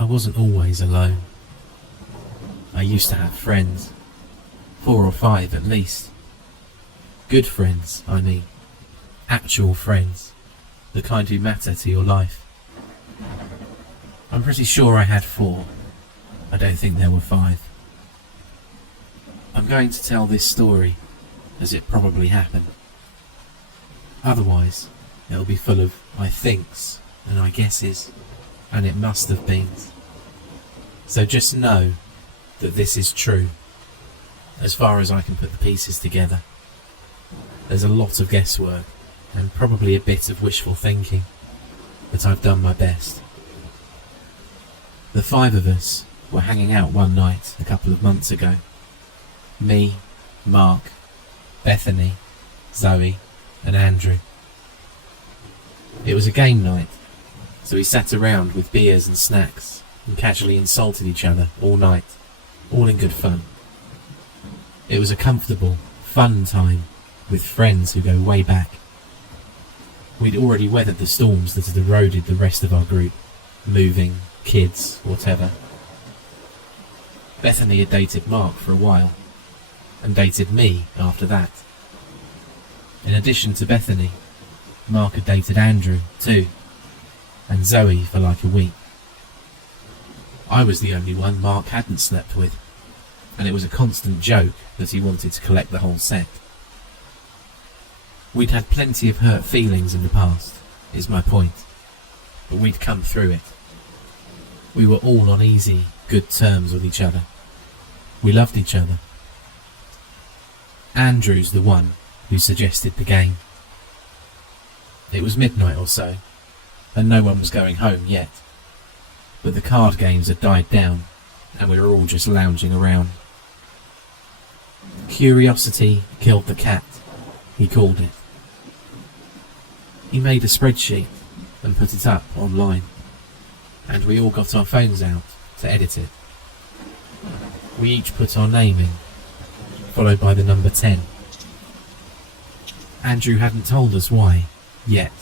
I wasn't always alone. I used to have friends. 4 or 5 at least. Good friends, I mean. Actual friends. The kind who matter to your life. I'm pretty sure I had 4. I don't think there were 5. I'm going to tell this story as it probably happened. Otherwise, it'll be full of I thinks and I guesses, and it must have been. So just know that this is true, as far as I can put the pieces together. There's a lot of guesswork, and probably a bit of wishful thinking, but I've done my best. The 5 of us were hanging out one night a couple of months ago. Me, Mark, Bethany, Zoe, and Andrew. It was a game night, so we sat around with beers and snacks and casually insulted each other all night, all in good fun. It was a comfortable, fun time with friends who go way back. We'd already weathered the storms that had eroded the rest of our group, moving, kids, whatever. Bethany had dated Mark for a while, and dated me after that. In addition to Bethany, Mark had dated Andrew too, and Zoe for like a week. I was the only one Mark hadn't slept with, and it was a constant joke that he wanted to collect the whole set. We'd had plenty of hurt feelings in the past, is my point, but we'd come through it. We were all on easy, good terms with each other. We loved each other. Andrew's the one who suggested the game. It was midnight or so, and no one was going home yet, but the card games had died down, and we were all just lounging around. Curiosity killed the cat, he called it. He made a spreadsheet and put it up online, and we all got our phones out to edit it. We each put our name in, followed by the number 10. Andrew hadn't told us why, yet,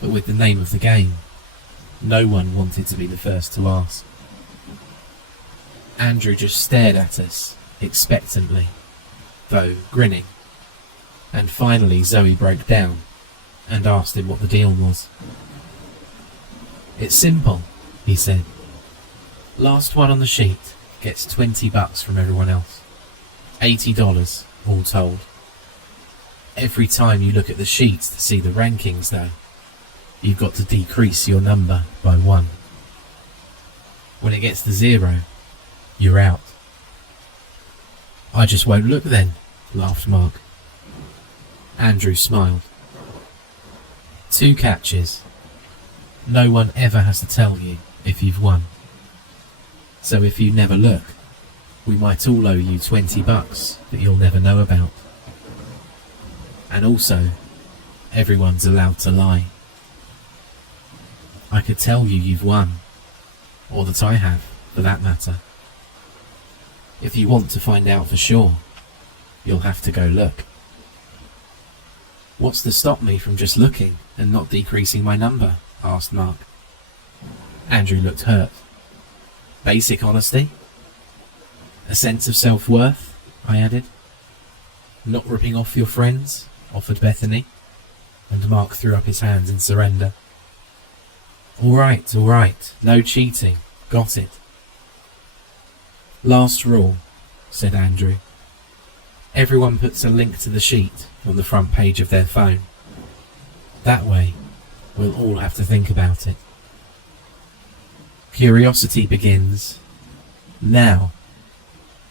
but with the name of the game, no one wanted to be the first to ask. Andrew just stared at us, expectantly, though grinning, and finally Zoe broke down and asked him what the deal was. "It's simple," he said. "Last one on the sheet gets $20 from everyone else. $80 all told. Every time you look at the sheet to see the rankings though, you've got to decrease your number by 1. When it gets to 0, you're out." "I just won't look then," laughed Mark. Andrew smiled. 2 catches. No one ever has to tell you if you've won. So if you never look, we might all owe you $20 that you'll never know about. And also, everyone's allowed to lie. I could tell you you've won, or that I have, for that matter. If you want to find out for sure, you'll have to go look. "What's to stop me from just looking and not decreasing my number?" asked Mark. Andrew looked hurt. "Basic honesty? A sense of self-worth?" I added. "Not ripping off your friends?" offered Bethany, and Mark threw up his hands in surrender. All right, no cheating, got it." "Last rule," said Andrew. "Everyone puts a link to the sheet on the front page of their phone. That way, we'll all have to think about it. Curiosity begins now.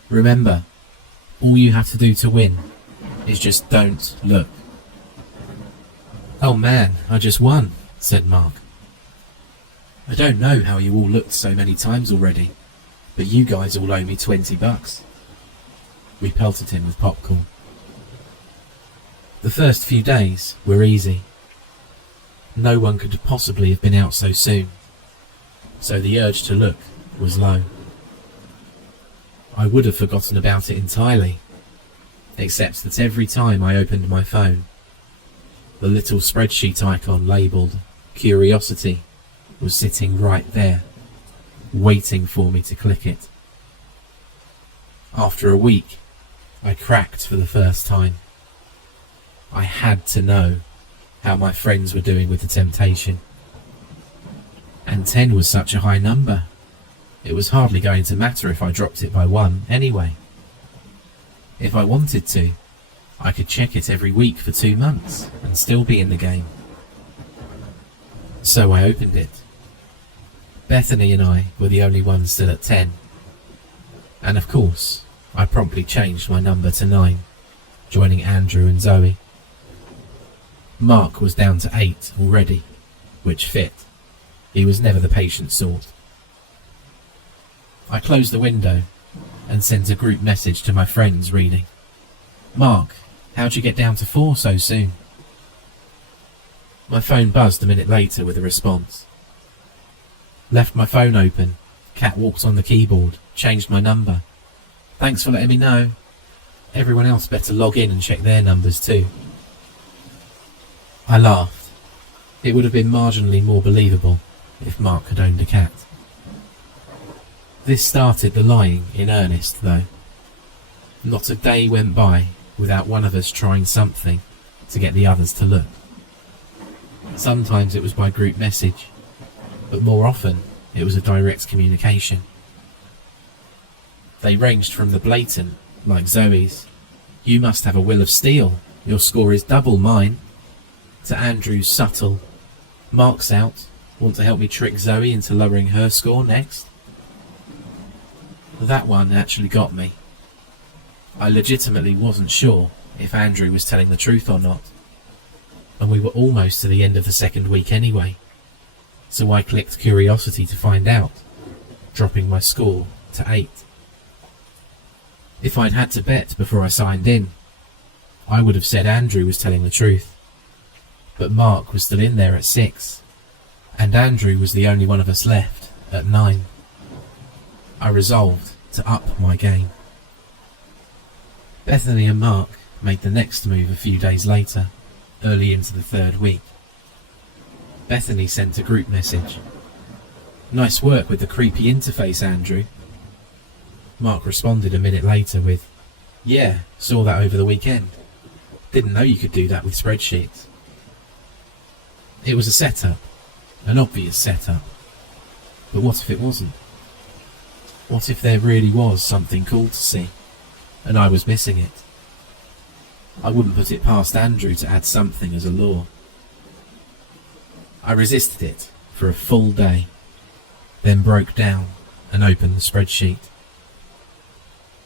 Remember, all you have to do to win is just don't look." "Oh man, I just won," said Mark. "I don't know how you all looked so many times already, but you guys all owe me $20. We pelted him with popcorn. The first few days were easy. No one could possibly have been out so soon, so the urge to look was low. I would have forgotten about it entirely, except that every time I opened my phone, the little spreadsheet icon labelled Curiosity was sitting right there, waiting for me to click it. After a week, I cracked for the first time. I had to know how my friends were doing with the temptation. And 10 was such a high number. It was hardly going to matter if I dropped it by 1 anyway. If I wanted to, I could check it every week for 2 months and still be in the game. So I opened it. Bethany and I were the only ones still at 10. And of course, I promptly changed my number to 9, joining Andrew and Zoe. Mark was down to 8 already, which fit. He was never the patient sort. I closed the window and sent a group message to my friends reading, "Mark, how'd you get down to 4 so soon?" My phone buzzed a minute later with a response. Left my phone open, catwalked on the keyboard, changed my number. "Thanks for letting me know. Everyone else better log in and check their numbers too." I laughed. It would have been marginally more believable if Mark had owned a cat. This started the lying in earnest, though. Not a day went by without one of us trying something to get the others to look. Sometimes it was by group message, but more often it was a direct communication. They ranged from the blatant, like Zoe's, "You must have a will of steel, your score is double mine," to Andrew's subtle, "Mark's out, want to help me trick Zoe into lowering her score next?" That one actually got me. I legitimately wasn't sure if Andrew was telling the truth or not, and we were almost to the end of the second week anyway, so I clicked curiosity to find out, dropping my score to 8. If I'd had to bet before I signed in, I would have said Andrew was telling the truth, but Mark was still in there at 6, and Andrew was the only one of us left at 9. I resolved to up my game. Bethany and Mark made the next move a few days later, early into the third week. Bethany sent a group message. "Nice work with the creepy interface, Andrew." Mark responded a minute later with, "Yeah, saw that over the weekend. Didn't know you could do that with spreadsheets." It was a setup, an obvious setup. But what if it wasn't? What if there really was something cool to see, and I was missing it? I wouldn't put it past Andrew to add something as a lure. I resisted it for a full day, then broke down and opened the spreadsheet.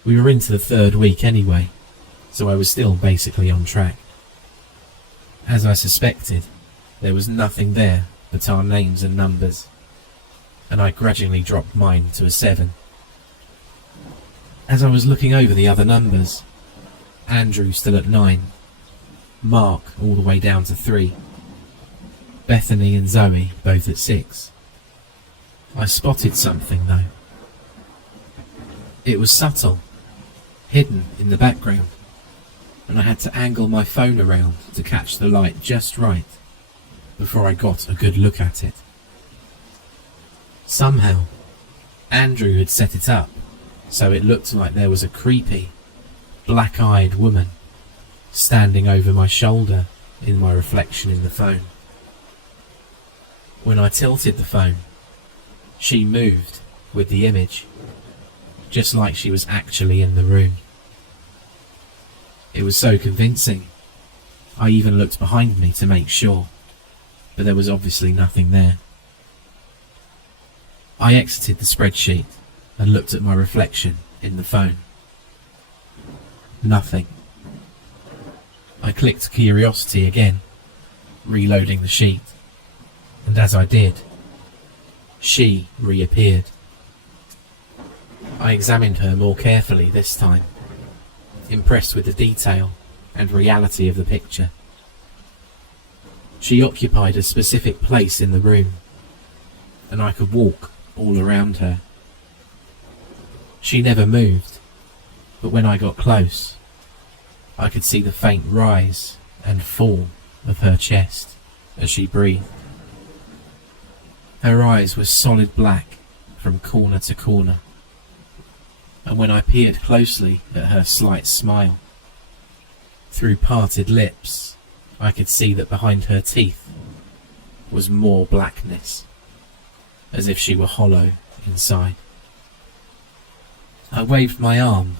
We were into the third week anyway, so I was still basically on track. As I suspected, there was nothing there but our names and numbers, and I grudgingly dropped mine to a 7. As I was looking over the other numbers, Andrew still at 9, Mark all the way down to 3, Bethany and Zoe both at 6. I spotted something though. It was subtle, hidden in the background, and I had to angle my phone around to catch the light just right before I got a good look at it. Somehow, Andrew had set it up so it looked like there was a creepy, black-eyed woman standing over my shoulder in my reflection in the phone. When I tilted the phone, she moved with the image, just like she was actually in the room. It was so convincing, I even looked behind me to make sure, but there was obviously nothing there. I exited the spreadsheet and looked at my reflection in the phone. Nothing. I clicked curiosity again, reloading the sheet, and as I did, she reappeared. I examined her more carefully this time, impressed with the detail and reality of the picture. She occupied a specific place in the room, and I could walk all around her. She never moved, but when I got close, I could see the faint rise and fall of her chest as she breathed. Her eyes were solid black from corner to corner, and when I peered closely at her slight smile, through parted lips, I could see that behind her teeth was more blackness, as if she were hollow inside. I waved my arm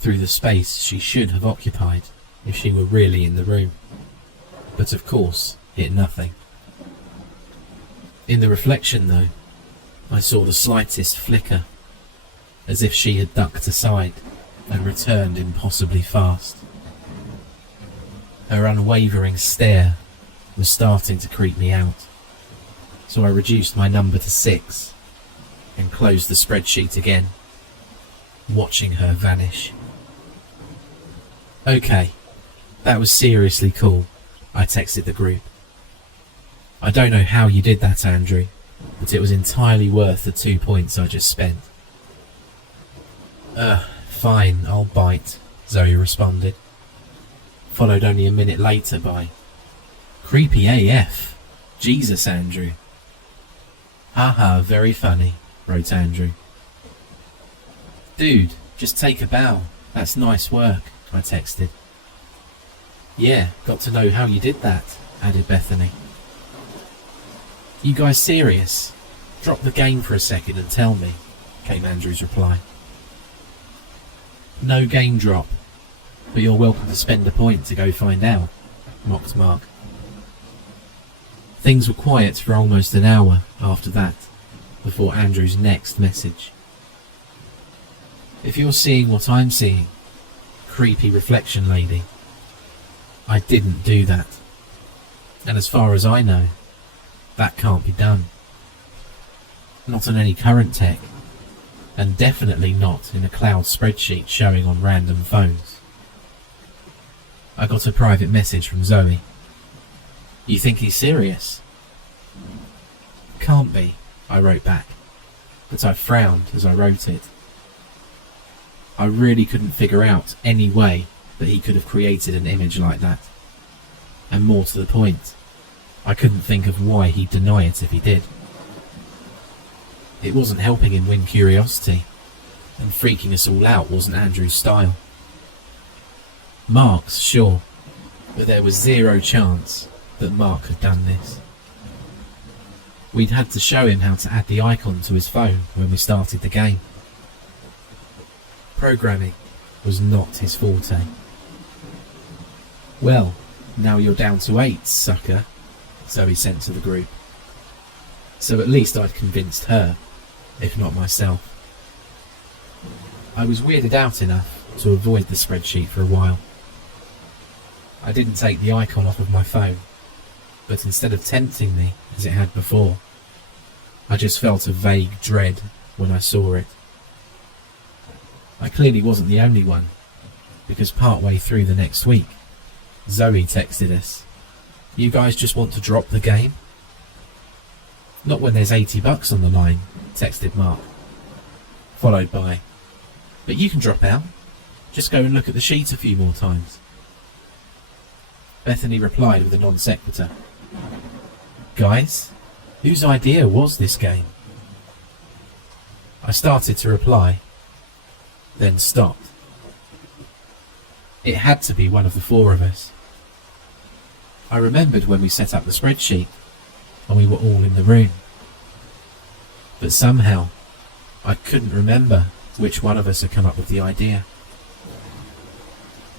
through the space she should have occupied if she were really in the room, but of course hit nothing. In the reflection, though, I saw the slightest flicker, as if she had ducked aside and returned impossibly fast. Her unwavering stare was starting to creep me out, so I reduced my number to 6 and closed the spreadsheet again, watching her vanish. "Okay, that was seriously cool," I texted the group. "I don't know how you did that, Andrew, but it was entirely worth the 2 points I just spent." Fine, I'll bite," Zoe responded, followed only a minute later by, "Creepy AF. Jesus, Andrew." "Haha, very funny," wrote Andrew. "Dude, just take a bow. That's nice work," I texted. "Yeah, got to know how you did that," added Bethany. "You guys serious? Drop the game for a second and tell me," came Andrew's reply. "No game drop, but you're welcome to spend a point to go find out," mocked Mark. Things were quiet for almost an hour after that, before Andrew's next message. "If you're seeing what I'm seeing, creepy reflection lady, I didn't do that. And as far as I know, that can't be done. Not on any current tech, and definitely not in a cloud spreadsheet showing on random phones." I got a private message from Zoe. "You think he's serious?" "Can't be," I wrote back, but I frowned as I wrote it. I really couldn't figure out any way that he could have created an image like that. And more to the point, I couldn't think of why he'd deny it if he did. It wasn't helping him win curiosity, and freaking us all out wasn't Andrew's style. Mark's, sure, but there was zero chance that Mark had done this. We'd had to show him how to add the icon to his phone when we started the game. Programming was not his forte. "Well, now you're down to 8, sucker," Zoe sent to the group. So at least I'd convinced her, if not myself. I was weirded out enough to avoid the spreadsheet for a while. I didn't take the icon off of my phone, but instead of tempting me as it had before, I just felt a vague dread when I saw it. I clearly wasn't the only one, because partway through the next week, Zoe texted us, "You guys just want to drop the game?" "Not when there's $80 on the line," texted Mark, followed by, "But you can drop out. Just go and look at the sheet a few more times." Bethany replied with a non sequitur. "Guys, whose idea was this game?" I started to reply, then stopped. It had to be one of the 4 of us. I remembered when we set up the spreadsheet, and we were all in the room. But somehow, I couldn't remember which one of us had come up with the idea.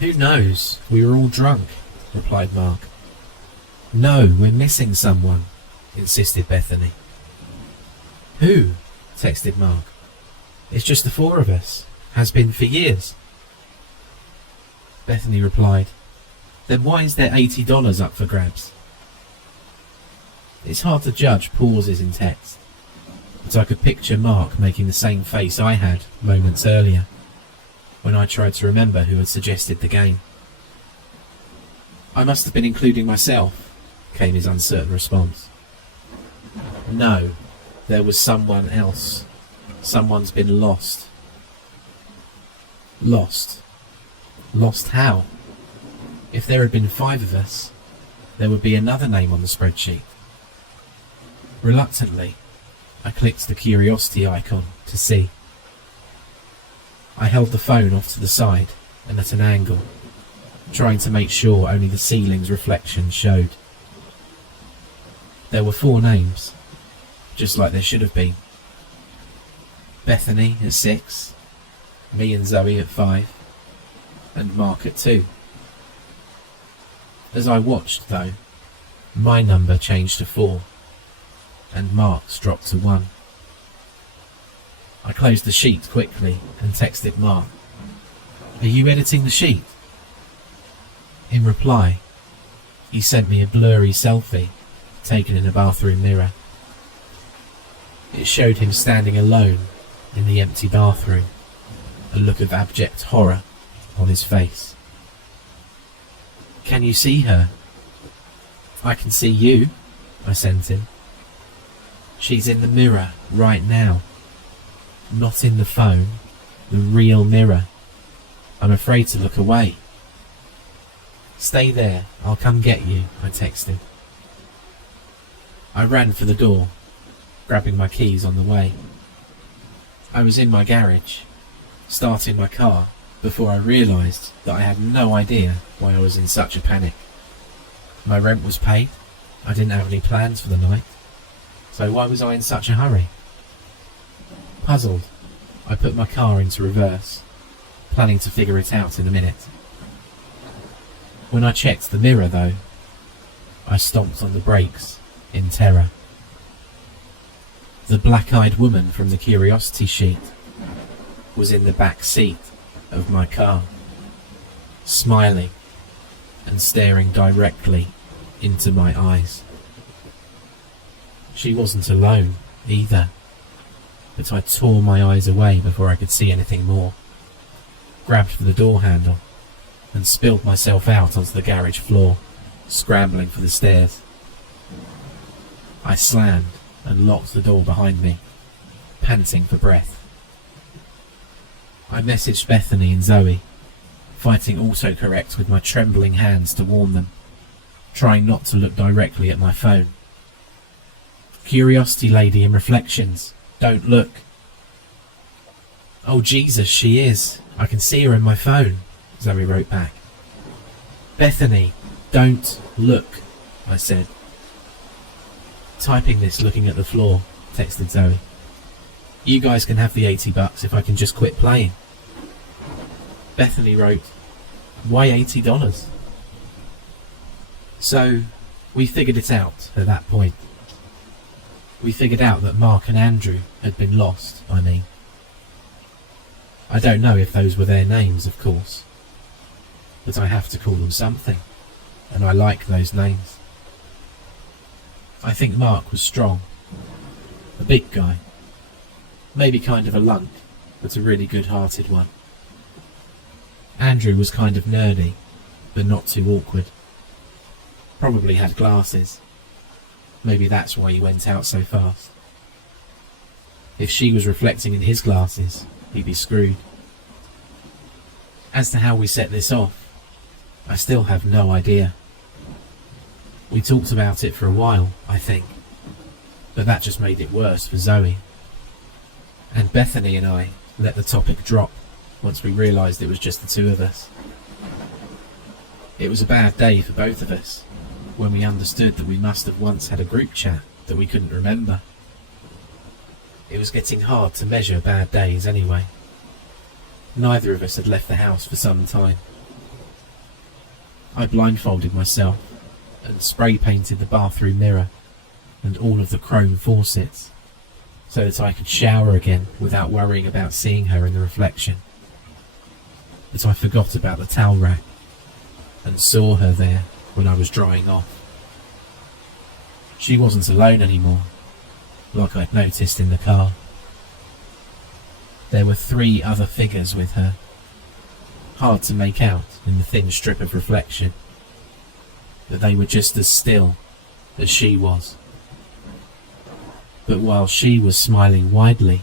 "Who knows? We were all drunk," replied Mark. "No, we're missing someone," insisted Bethany. "Who?" texted Mark. "It's just the 4 of us. Has been for years." Bethany replied, "Then why is there $80 up for grabs?" It's hard to judge pauses in text, but I could picture Mark making the same face I had moments earlier, when I tried to remember who had suggested the game. "I must have been including myself," came his uncertain response. "No, there was someone else. Someone's been lost." Lost? Lost how? If there had been 5 of us, there would be another name on the spreadsheet. Reluctantly, I clicked the curiosity icon to see. I held the phone off to the side and at an angle, trying to make sure only the ceiling's reflection showed. There were 4 names, just like there should have been. Bethany at 6, me and Zoe at 5, and Mark at 2. As I watched, though, my number changed to 4, and Mark's dropped to 1. I closed the sheet quickly and texted Mark, "Are you editing the sheet?" In reply, he sent me a blurry selfie taken in a bathroom mirror. It showed him standing alone in the empty bathroom, a look of abject horror on his face. "Can you see her?" "I can see you," I sent him. "She's in the mirror right now. Not in the phone, the real mirror. I'm afraid to look away." "Stay there, I'll come get you," I texted. I ran for the door, grabbing my keys on the way. I was in my garage, starting my car, before I realised that I had no idea why I was in such a panic. My rent was paid, I didn't have any plans for the night, so why was I in such a hurry? Puzzled, I put my car into reverse, planning to figure it out in a minute. When I checked the mirror, though, I stomped on the brakes in terror. The black-eyed woman from the curiosity sheet was in the back seat of my car, smiling and staring directly into my eyes. She wasn't alone either, but I tore my eyes away before I could see anything more, grabbed for the door handle and spilled myself out onto the garage floor, scrambling for the stairs. I slammed and locked the door behind me, panting for breath. I messaged Bethany and Zoe, fighting autocorrect with my trembling hands to warn them, trying not to look directly at my phone. "Curiosity lady in reflections, don't look." "Oh Jesus, she is. I can see her in my phone," Zoe wrote back. "Bethany, don't look," I said. Typing this looking at the floor, texted Zoe. "You guys can have the $80 if I can just quit playing." Bethany wrote, "Why $80? So, we figured it out at that point. We figured out that Mark and Andrew had been lost, I mean. I don't know if those were their names, of course, but I have to call them something, and I like those names. I think Mark was strong, a big guy, maybe kind of a lunk, but a really good-hearted one. Andrew was kind of nerdy, but not too awkward. Probably had glasses. Maybe that's why he went out so fast. If she was reflecting in his glasses, he'd be screwed. As to how we set this off, I still have no idea. We talked about it for a while, I think, but that just made it worse for Zoe. And Bethany and I let the topic drop once we realised it was just the two of us. It was a bad day for both of us when we understood that we must have once had a group chat that we couldn't remember. It was getting hard to measure bad days anyway. Neither of us had left the house for some time. I blindfolded myself and spray painted the bathroom mirror and all of the chrome faucets so that I could shower again without worrying about seeing her in the reflection. But I forgot about the towel rack and saw her there when I was drying off. She wasn't alone anymore, like I'd noticed in the car. There were 3 other figures with her, hard to make out in the thin strip of reflection, but they were just as still as she was. But while she was smiling widely,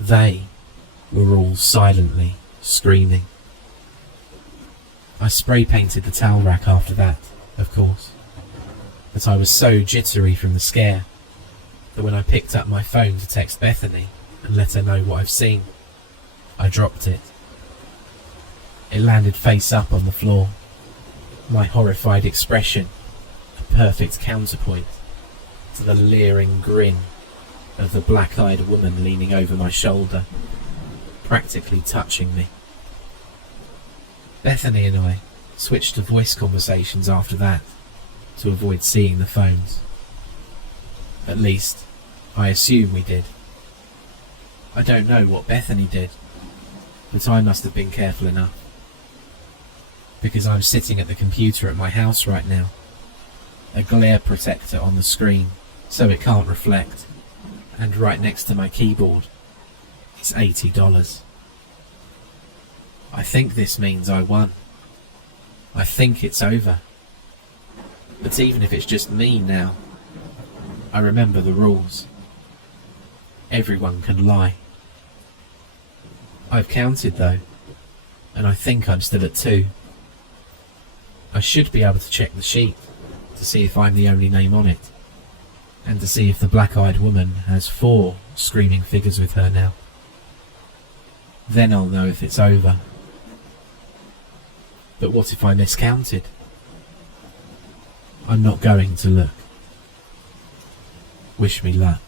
they were all silently screaming. I spray painted the towel rack after that, of course, but I was so jittery from the scare that when I picked up my phone to text Bethany and let her know what I've seen, I dropped it. It landed face up on the floor, my horrified expression a perfect counterpoint to the leering grin of the black-eyed woman leaning over my shoulder, practically touching me. Bethany and I switched to voice conversations after that to avoid seeing the phones. At least, I assume we did. I don't know what Bethany did, but I must have been careful enough. Because I'm sitting at the computer at my house right now, a glare protector on the screen so it can't reflect, and right next to my keyboard is $80. I think this means I won. I think it's over. But even if it's just me now, I remember the rules. Everyone can lie. I've counted though, and I think I'm still at 2. I should be able to check the sheet to see if I'm the only name on it, and to see if the black-eyed woman has 4 screaming figures with her now. Then I'll know if it's over. But what if I miscounted? I'm not going to look. Wish me luck.